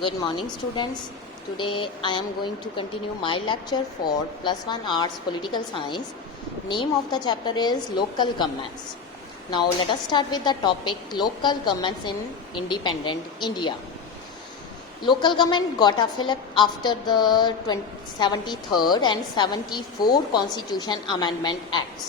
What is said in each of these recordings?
Good morning, students. Today I am going to continue my lecture for +1 Arts Political Science. Name of the chapter is Local Governments. Now let us start with the topic Local Governments in Independent India. Local government got affiliated after the 73rd and 74th Constitution Amendment Acts.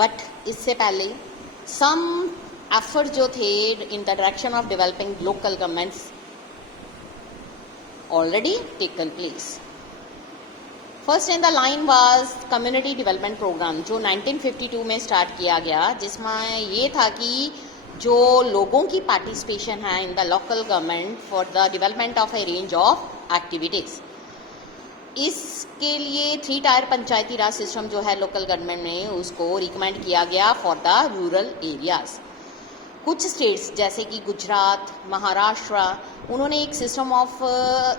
But इससे पहले some effort जो थे in the direction of developing local governments already taken place. First in the line was community development programme जो 1952 में start किया गया, जिसमें ये था कि जो लोगों की पार्टिसिपेशन है in the local government for the development of A range of activities. इसके लिए 3 टायर पंचायती राज सिस्टम जो है लोकल गवर्नमेंट ने उसको रिकमेंड किया गया फॉर द रूरल एरियाज़. कुछ स्टेट्स जैसे कि गुजरात, महाराष्ट्र, उन्होंने एक सिस्टम ऑफ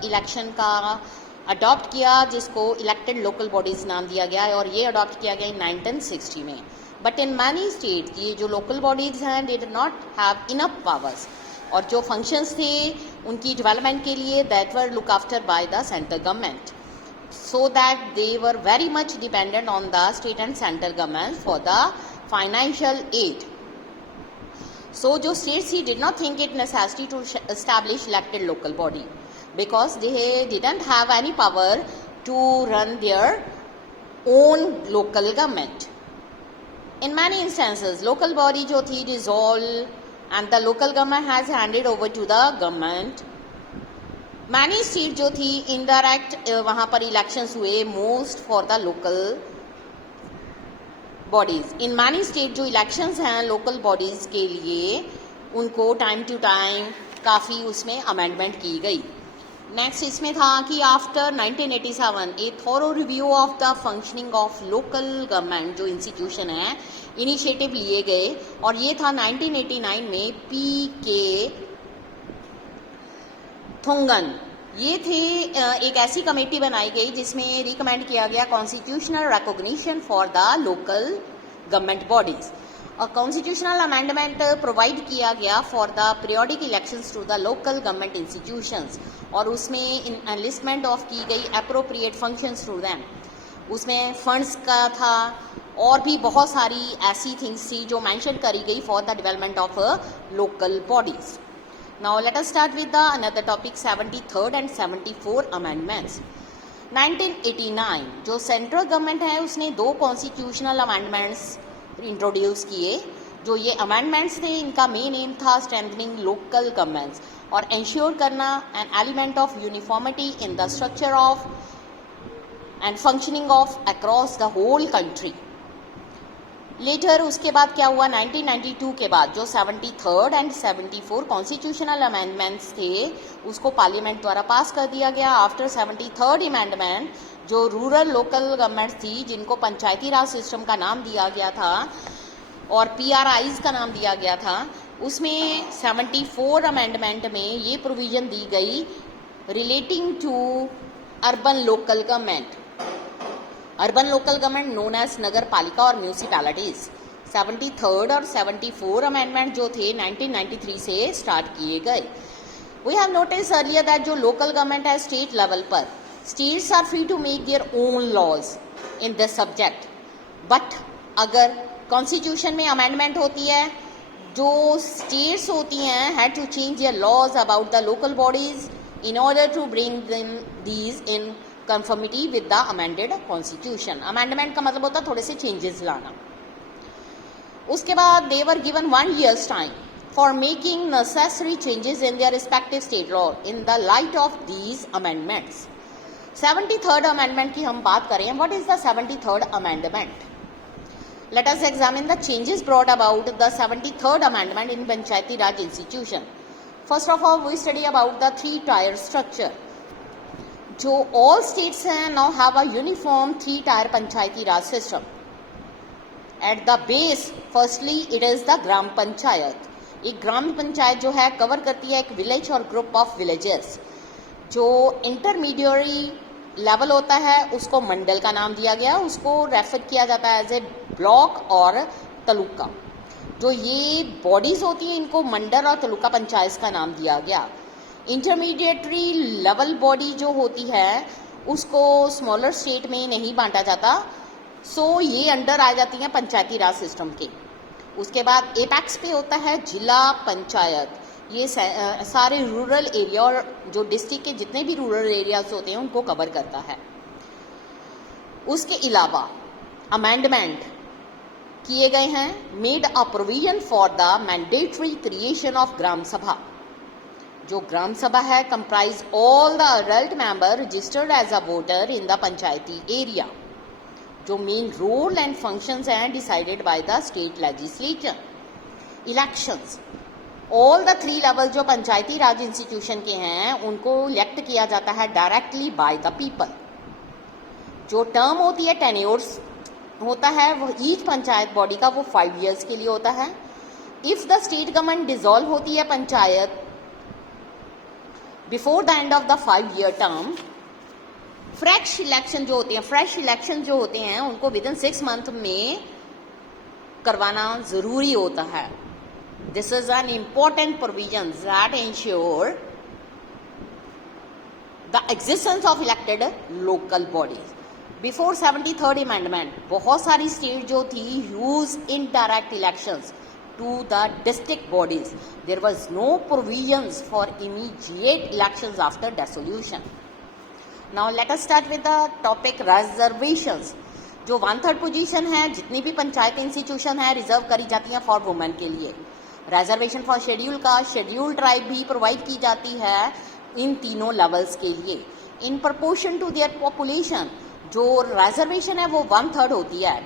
इलेक्शन का अडॉप्ट किया जिसको इलेक्टेड लोकल बॉडीज़ नाम दिया गया है और ये अडॉप्ट किया गया 1960 में. बट इन मैनी स्टेट्स ये जो लोकल बॉडीज़ हैं they did not have enough powers और जो फंक्शंस थे उनकी डेवलपमेंट के लिए that were look after by the central government, so that they were very much dependent on the state and central government for the financial aid. So जो states he did not think it necessary to establish elected local body because they didn't have any power to run their own local government. In many instances local body जो थी dissolved and the local government has handed over to the government. Many state जो थी indirect वहाँ पर elections हुए most for the local bodies. In many state जो elections हैं local bodies के लिए उनको टाइम टू टाइम काफ़ी उसमें अमेंडमेंट की गई. नेक्स्ट इसमें था कि after 1987 A thorough review of the functioning of local government जो इंस्टीट्यूशन है इनिशिएटिव लिए गए और ये था 1989 में पी.के. थोंगन. ये थे एक ऐसी कमेटी बनाई गई जिसमें रिकमेंड किया गया constitutional recognition for the local government bodies. और कॉन्स्टिट्यूशनल अमेंडमेंट प्रोवाइड किया गया for the periodic elections to the local government institutions और उसमें एनलिस्टमेंट ऑफ की गई अप्रोप्रिएट फंक्शंस टू दैम. उसमें फंड्स का था और भी बहुत सारी ऐसी थिंग्स थी जो मेंशन करी गई for the development of local bodies. Now let us start with the another topic 73rd and 74 amendments. 1989 जो सेंट्रल गवर्नमेंट है उसने 2 कॉन्स्टिट्यूशनल अमेंडमेंट्स इंट्रोड्यूस किए. जो ये अमेंडमेंट्स थे इनका मेन एम था स्ट्रेंथनिंग लोकल गवर्नमेंट्स और इंश्योर करना an element of uniformity in the structure of and functioning of across the whole country. Later उसके बाद क्या हुआ 1992 के बाद जो 73rd एंड 74 कॉन्स्टिट्यूशनल अमेंडमेंट्स थे उसको पार्लियामेंट द्वारा पास कर दिया गया. आफ्टर 73rd अमेंडमेंट जो रूरल लोकल गवर्नमेंट्स थी जिनको पंचायती राज सिस्टम का नाम दिया गया था और पीआरआईज का नाम दिया गया था, उसमें 74 अमेंडमेंट में ये प्रोविजन दी गई relating to urban local government. Urban local government known as Nagar Palika और म्यूनिसिपैलिटीज. 73rd और 74 अमेंडमेंट जो थे 1993 से स्टार्ट किए गए. We have notice earlier that जो लोकल गवर्नमेंट है स्टेट लेवल पर states are free to make their own laws in this subject. But अगर कॉन्स्टिट्यूशन में अमेंडमेंट होती है जो स्टेट्स होती हैं had to change their laws about the local bodies in order to bring them these in conformity with the amended constitution. amendment का मतलब होता है थोड़े से changes लाना. उसके बाद they were given 1 year's time for making necessary changes in their respective state law in the light of these amendments. 73rd amendment की हम बात करें. what is the 73rd amendment? let us examine the changes brought about the 73rd amendment in Panchayati Raj institution. first of all we study about the 3-tier structure. जो all states हैं now have a uniform three tier panchayati raj system. At the base firstly it is the gram panchayat. एक ग्राम पंचायत जो है cover करती है एक village और group of villages. जो इंटरमीडिएरी लेवल होता है उसको मंडल का नाम दिया गया, उसको रेफर किया जाता है एज ए ब्लॉक और तालुका. जो ये बॉडीज होती हैं इनको मंडल और तालुका पंचायत का नाम दिया गया। इंटरमीडिएटरी लेवल बॉडी जो होती है उसको स्मॉलर स्टेट में नहीं बांटा जाता, सो ये अंडर आ जाती हैं पंचायती राज सिस्टम के। उसके बाद एपेक्स पे होता है जिला पंचायत, ये सारे रूरल एरिया और जो डिस्ट्रिक्ट के जितने भी रूरल एरियाज होते हैं उनको कवर करता है। उसके अलावा अमेंडमेंट किए गए हैं, made a provision for the mandatory creation of gram sabha. जो ग्राम सभा है comprise all the adult member registered as a voter in the panchayati area. जो मेन रोल एंड फंक्शंस हैं decided by the state legislature. Elections, all the 3 level जो पंचायती राज institution के हैं उनको elect किया जाता है डायरेक्टली बाय द पीपल। जो टर्म होती है टेन्योर्स होता है वो ईच पंचायत बॉडी का वो 5 years के लिए होता है। If the state government dissolve होती है panchayat before the end of the 5-year term, fresh election जो होते हैं उनको विदिन 6 months में करवाना जरूरी होता है। This is an important provision that ensure the existence of elected local bodies. Before 73rd amendment बहुत सारी स्टेट जो थी use indirect elections to the district bodies. There was no provisions for immediate elections after dissolution. Now let us start with the topic reservations. जो 1/3 position है जितनी भी panchayat institution है reserve करी जाती हैं फॉर वुमेन के लिए। Reservation for schedule caste, schedule tribe भी प्रोवाइड की जाती है इन तीनों लेवल्स के लिए in proportion to their population. जो रिजर्वेशन है वो 1/3 होती है।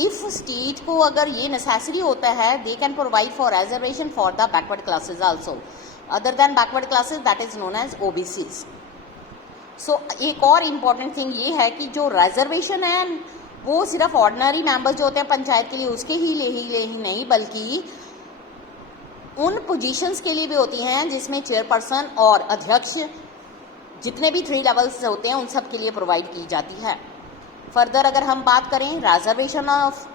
इफ स्टेट को अगर ये नेसेसरी होता है they can provide for reservation for the backward classes also, other than backward classes that is known as OBCs. So एक और इम्पॉर्टेंट थिंग ये है कि जो रिजर्वेशन है वो सिर्फ ऑर्डिनरी मेंबर्स जो होते हैं पंचायत के लिए उसके ही नहीं बल्कि उन पोजीशंस के लिए भी होती हैं जिसमें चेयरपर्सन और अध्यक्ष जितने भी 3 लेवल्स होते हैं उन सब के लिए प्रोवाइड की जाती है। फर्दर अगर हम बात करें reservation of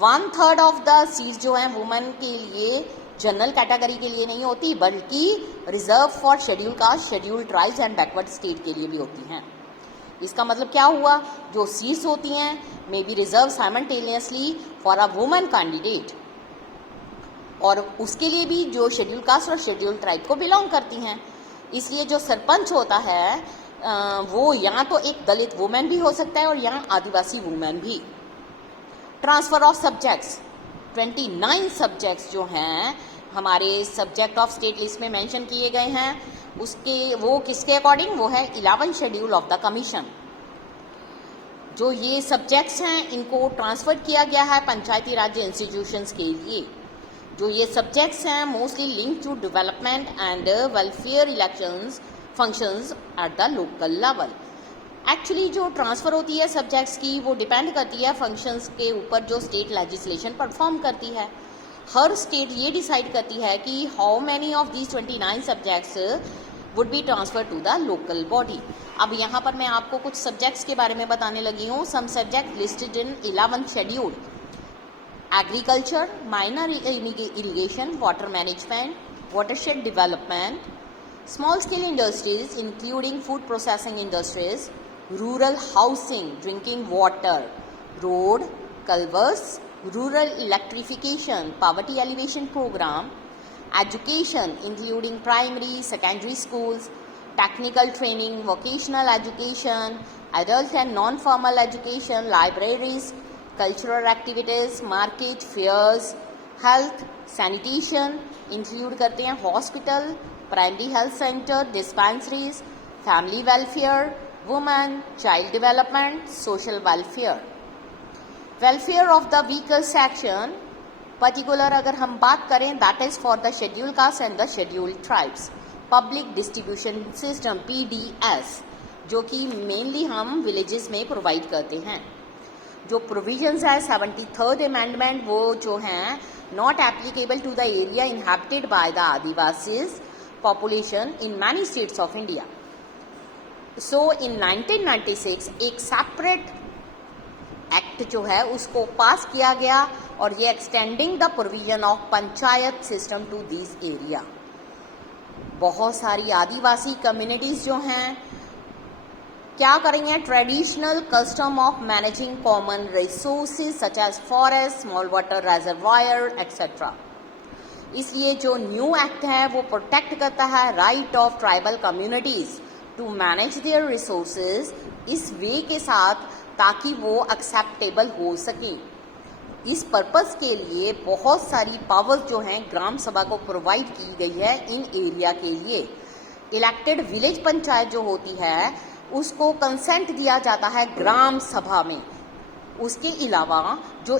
1/3 of the seat जो हैं वुमेन के लिए जनरल कैटेगरी के लिए नहीं होती बल्कि reserve for schedule caste, schedule tribes and backward state के लिए भी होती हैं। इसका मतलब क्या हुआ, जो सीट्स होती हैं may be reserve simultaneously for a women candidate और उसके लिए भी जो शेड्यूल कास्ट और शेड्यूल ट्राइब को बिलोंग करती हैं। इसलिए जो सरपंच होता है वो यहाँ तो एक दलित वुमेन भी हो सकता है और यहाँ आदिवासी वुमेन भी। ट्रांसफर ऑफ सब्जेक्ट्स, 29 सब्जेक्ट्स जो हैं हमारे सब्जेक्ट ऑफ स्टेट लिस्ट में मेंशन किए गए हैं, उसके वो किसके अकॉर्डिंग, वो है 11 शेड्यूल ऑफ द कमीशन। जो ये सब्जेक्ट्स हैं इनको ट्रांसफर किया गया है पंचायती राज इंस्टीट्यूशंस के लिए। जो ये सब्जेक्ट्स हैं mostly link to development and welfare elections functions at the local level. Actually जो ट्रांसफ़र होती है सब्जेक्ट्स की वो डिपेंड करती है फंक्शंस के ऊपर जो स्टेट लेजिस्लेशन परफॉर्म करती है। हर स्टेट ये डिसाइड करती है कि how many of these 29 subjects would be transfer to the local body. अब यहाँ पर मैं आपको कुछ सब्जेक्ट्स के बारे में बताने लगी हूँ। Some subject listed in 11th schedule: agriculture, minor irrigation, water management, watershed development, small scale industries including food processing industries, rural housing, drinking water, road, culverts, rural electrification, poverty alleviation program, education including primary, secondary schools, technical training, vocational education, adult and non-formal education, libraries, cultural activities, market, fairs, health, sanitation, include करते हैं hospital, primary health centre, dispensaries, family welfare, women, child development, social welfare. Welfare of the weaker section particular अगर हम बात करें that is for the schedule caste and the schedule tribes. Public distribution system PDS जो कि mainly हम villages में provide करते हैं। जो प्रोविजंस है 73rd अमेंडमेंट वो जो हैं not applicable to the area inhabited by the Adivasis population in many states of India. So in 1996 एक separate एक्ट जो है उसको पास किया गया और ये extending the provision of panchayat system to this area. बहुत सारी आदिवासी कम्युनिटीज जो हैं क्या करेंगे, traditional custom of managing common resources such as forest, small water reservoir etcetera. इसलिए जो न्यू एक्ट है वो प्रोटेक्ट करता है right of tribal communities to manage their resources इस वे के साथ ताकि वो एक्सेप्टेबल हो सके। इस पर्पस के लिए बहुत सारी पावर्स जो हैं ग्राम सभा को प्रोवाइड की गई है इन एरिया के लिए। इलेक्टेड विलेज पंचायत जो होती है उसको कंसेंट दिया जाता है ग्राम सभा में। उसके अलावा जो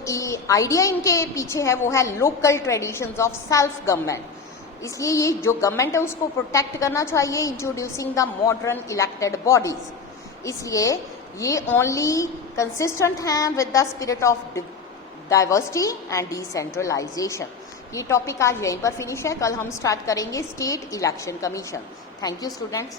आइडिया इनके पीछे है वो है local traditions of self government. इसलिए ये जो गवर्नमेंट है उसको प्रोटेक्ट करना चाहिए, introducing the modern elected bodies. इसलिए ये ओनली कंसिस्टेंट हैं with the spirit of diversity and decentralisation. ये टॉपिक आज यहीं पर फिनिश है, कल हम स्टार्ट करेंगे state election commission. Thank you students.